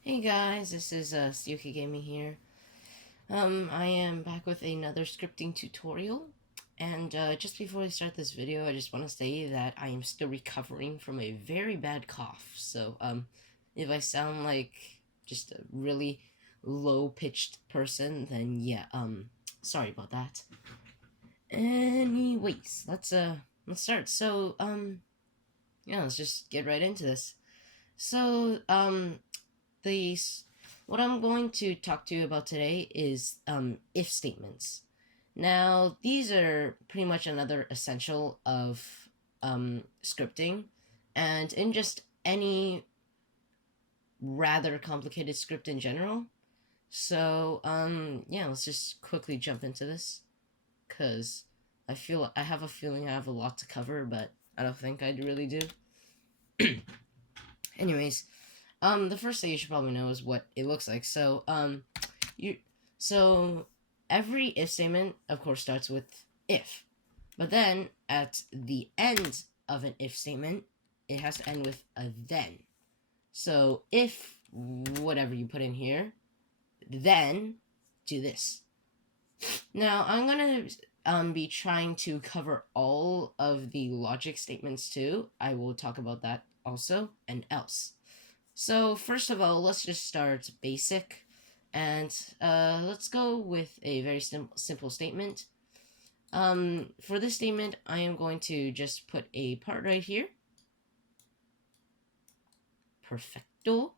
Hey guys, this is SteelKidGaming here. I am back with another scripting tutorial, and just before I start this video, I just want to say that I am still recovering from a very bad cough. So, if I sound like just a really low-pitched person, then yeah, sorry about that. Anyways, let's start. So, yeah, let's just get right into this. So, these what I'm going to talk to you about today is if statements. Now, these are pretty much another essential of scripting, and in just any rather complicated script in general. So, yeah, let's just quickly jump into this, because I have a feeling I have a lot to cover, but I don't think I really do. Anyways, the first thing you should probably know is what it looks like. So, so every if statement, of course, starts with if, but then at the end of an if statement, it has to end with a then. So if whatever you put in here, then do this. Now I'm gonna be trying to cover all of the logic statements too. I will talk about that also, and else. So first of all, let's just start basic, and let's go with a very simple statement. For this statement, I am going to just put a part right here. Perfecto.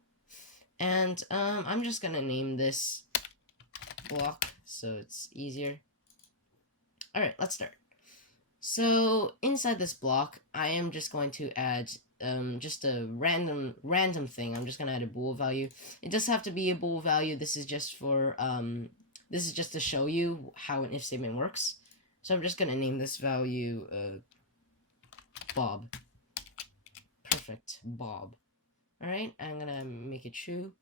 And I'm just gonna name this block so it's easier. Alright, let's start. So inside this block, I am just going to add just a random thing. I'm just gonna add a bool value. It does have to be a bool value. This is just for this is just to show you how an if statement works. So I'm just gonna name this value Bob. Perfect, Bob. All right, I'm gonna make it true,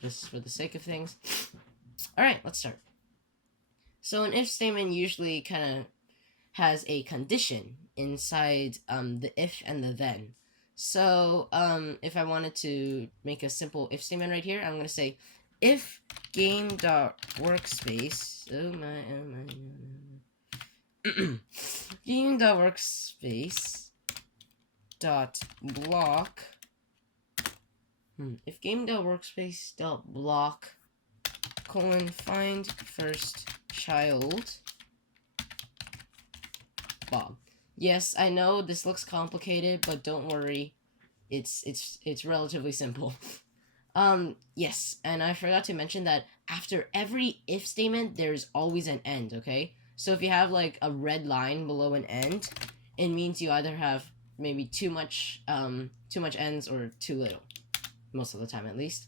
just for the sake of things. All right, let's start. So an if statement usually kind of has a condition inside the if and the then. So if I wanted to make a simple if statement right here, I'm going to say if game.workspace game.workspace dot block if game.workspace dot block colon find first child Bob. Yes, I know this looks complicated, but don't worry. It's relatively simple. Yes, and I forgot to mention that after every if statement, there's always an end, okay? So if you have like a red line below an end, it means you either have maybe too much ends or too little. Most of the time, at least.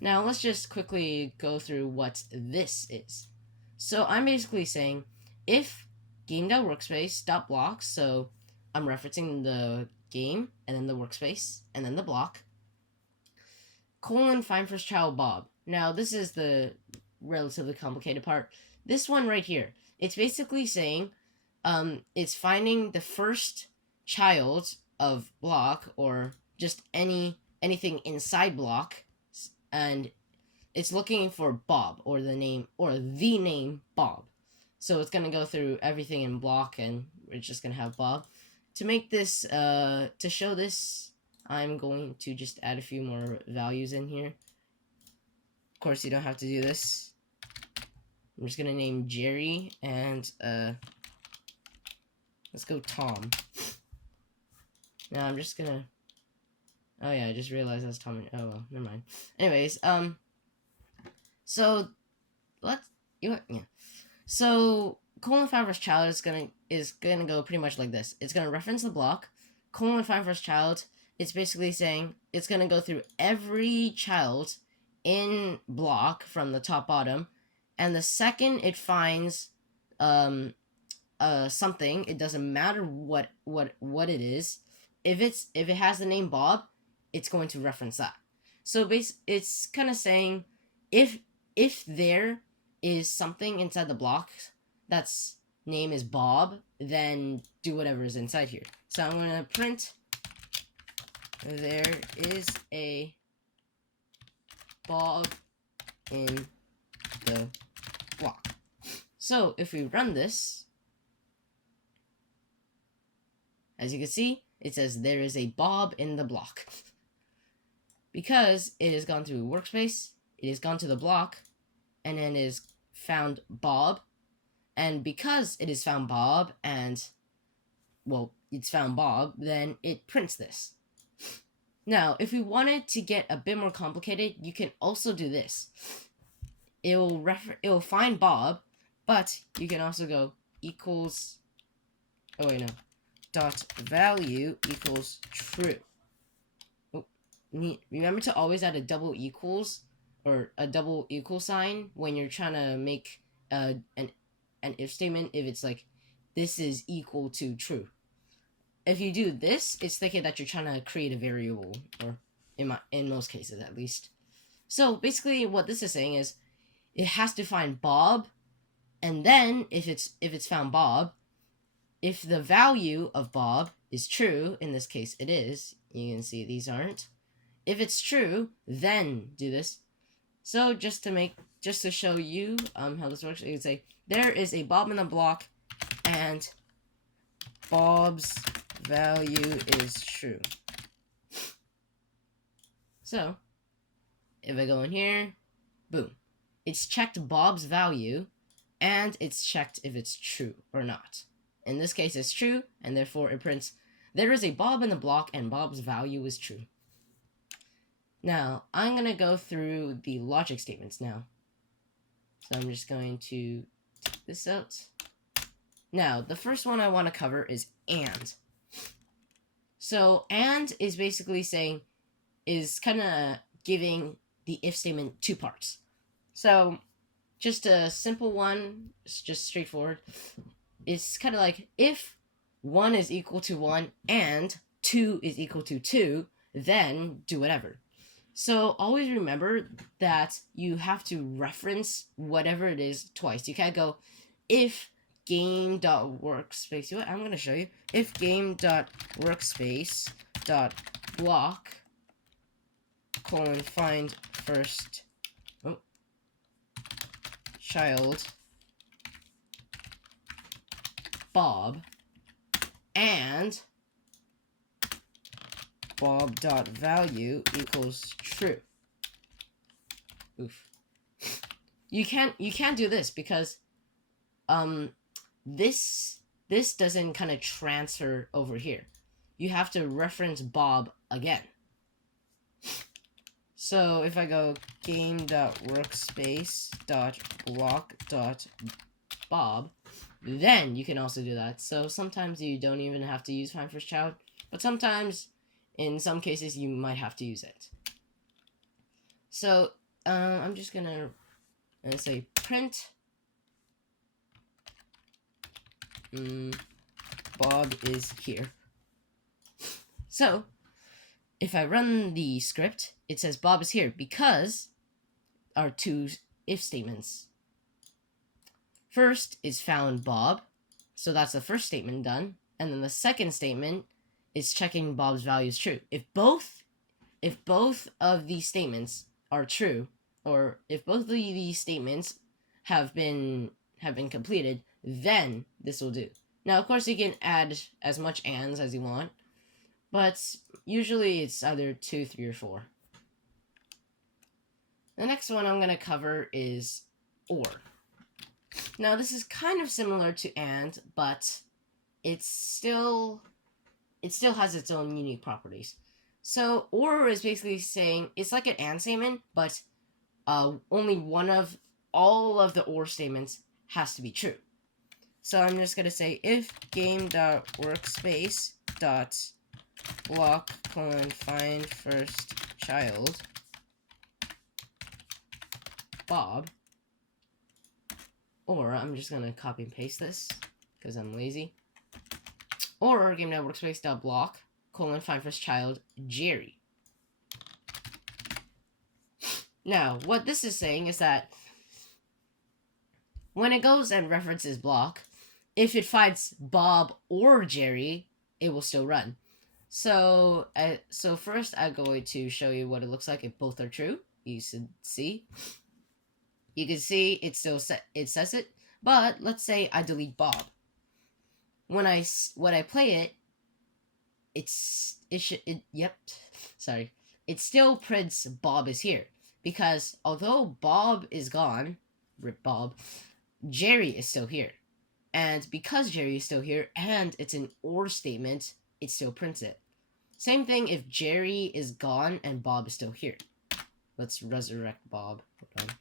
Now, let's just quickly go through what this is. So I'm basically saying, if game.workspace.block, so I'm referencing the game, and then the workspace, and then the block, colon find first child Bob. Now, this is the relatively complicated part. This one right here, it's basically saying, it's finding the first child of block, or just anything inside block, and it's looking for Bob, or the name Bob. So it's gonna go through everything in block, and we're just gonna have Bob. To make this, to show this, I'm going to just add a few more values in here. Of course, you don't have to do this. I'm just gonna name Jerry, and let's go Tom. Now I'm just gonna. Oh yeah, I just realized that's Tom. Oh well, never mind. Anyways, so So colon find first child is gonna go pretty much like this. It's gonna reference the block. Colon find first child. It's basically saying it's gonna go through every child in block from the top bottom, and the second it finds something, it doesn't matter what it is. If it has the name Bob, it's going to reference that. So it's kind of saying if there is something inside the block that's name is Bob, then do whatever is inside here. So I'm going to print there is a Bob in the block. So if we run this, as you can see, it says there is a Bob in the block. Because it has gone through workspace, it has gone to the block, and then it has found Bob. And because it has found Bob, and, well, it's found Bob, then it prints this. Now, if we wanted to get a bit more complicated, you can also do this. It will find Bob, but you can also go equals, oh wait, no, dot value equals true. Oh, remember to always add a double equals or a double equal sign when you're trying to make an if statement. If it's like this is equal to true. If you do this, it's thinking that you're trying to create a variable, or in most cases at least. So basically, what this is saying is, it has to find Bob, and then if it's found Bob, if the value of Bob is true, in this case it is. You can see these aren't. If it's true, then do this. So just to show you how this works, you can say there is a Bob in the block, and Bob's value is true. So if I go in here, boom, it's checked Bob's value, and it's checked if it's true or not. In this case, it's true, and therefore it prints there is a Bob in the block, and Bob's value is true. Now I'm gonna go through the logic statements now. So I'm just going to take this out. Now, the first one I want to cover is AND. So, AND is basically saying, is kind of giving the if statement two parts. So, just a simple one, it's just straightforward. It's kind of like, if 1 is equal to 1 and 2 is equal to 2, then do whatever. So, always remember that you have to reference whatever it is twice. You can't go, if game.workspace, you know what, I'm going to show you. If game.workspace.block find first child Bob, and Bob.value equals true. Oof. You can't do this because this doesn't kind of transfer over here. You have to reference Bob again. So if I go game.workspace.block.bob, then you can also do that. So sometimes you don't even have to use find first child, but sometimes, in some cases, you might have to use it. So I'm just gonna say print Bob is here. So if I run the script, it says Bob is here because our two if statements. First is found Bob, so that's the first statement done, and then the second statement is checking Bob's value is true. If both of these statements are true, or if both of these statements have been completed, then this will do. Now, of course, you can add as much ands as you want, but usually it's either 2, 3, or 4. The next one I'm going to cover is OR. Now, this is kind of similar to AND, but it still has its own unique properties. So, OR is basically saying, it's like an AND statement, but only one of all of the OR statements has to be true. So I'm just going to say if game.workspace.block find first child Bob, or I'm just going to copy and paste this because I'm lazy, or game.workspace.block find first child Jerry. Now, what this is saying is that when it goes and references block, if it finds Bob or Jerry, it will still run. So, so first I'm going to show you what it looks like if both are true. You should see. You can see it still it says it, but let's say I delete Bob. When I play it, sorry, it still prints Bob is here, because although Bob is gone, rip Bob, Jerry is still here. And because Jerry is still here and it's an OR statement, it still prints it. Same thing if Jerry is gone and Bob is still here. Let's resurrect Bob. Hold on.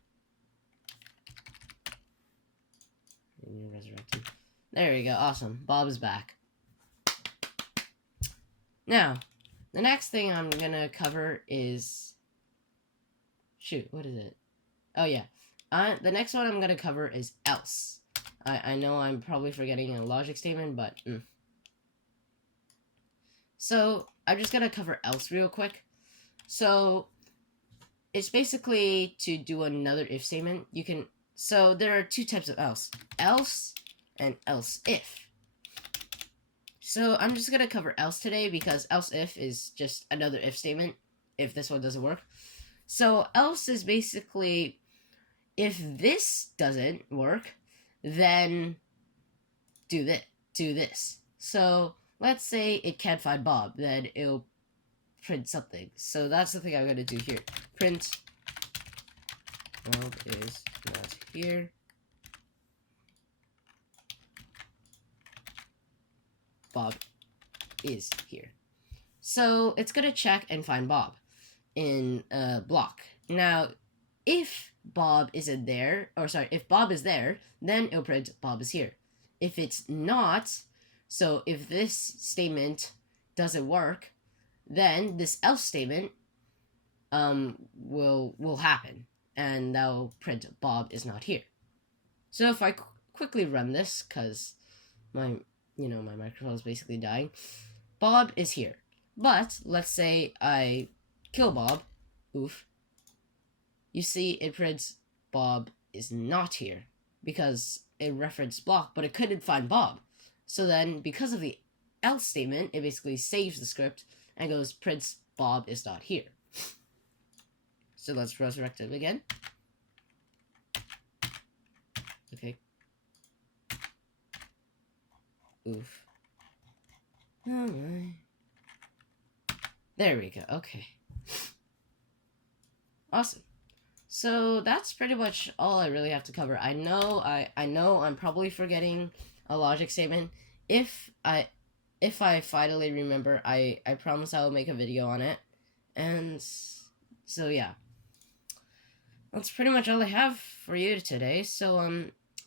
Resurrect him. There we go. Awesome. Bob is back. Now, the next thing I'm gonna cover is... Shoot, what is it? Oh, yeah. The next one I'm gonna cover is else. I know I'm probably forgetting a logic statement, but... So, I'm just gonna cover else real quick. So, it's basically to do another if statement. You can... So, there are two types of else. Else and else if. So, I'm just gonna cover else today because else if is just another if statement if this one doesn't work. So, else is basically if this doesn't work, then do this. So, let's say it can't find Bob, then it'll print something. So that's the thing I'm gonna do here. Print Bob is not here. Bob is here. So it's gonna check and find Bob in a block. Now, if Bob isn't there, or sorry, if Bob is there, then it'll print Bob is here. If it's not, so if this statement doesn't work, then this else statement will happen, and that'll print Bob is not here. So if I quickly run this, because my microphone is basically dying, Bob is here. But let's say I kill Bob, oof. You see it prints Bob is not here because it referenced block, but it couldn't find Bob. So then, because of the else statement, it basically saves the script and goes prints Bob is not here. So let's resurrect it again. Okay. Oof. Oh my. There we go. Okay. Awesome. So that's pretty much all I really have to cover. I know I'm probably forgetting a logic statement. If I finally remember, I promise I will make a video on it. And so yeah. That's pretty much all I have for you today. So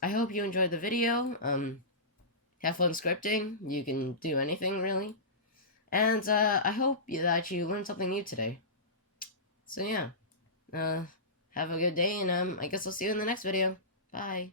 I hope you enjoyed the video. Have fun scripting. You can do anything really. And I hope that you learned something new today. So yeah. Have a good day, and I guess I'll see you in the next video. Bye.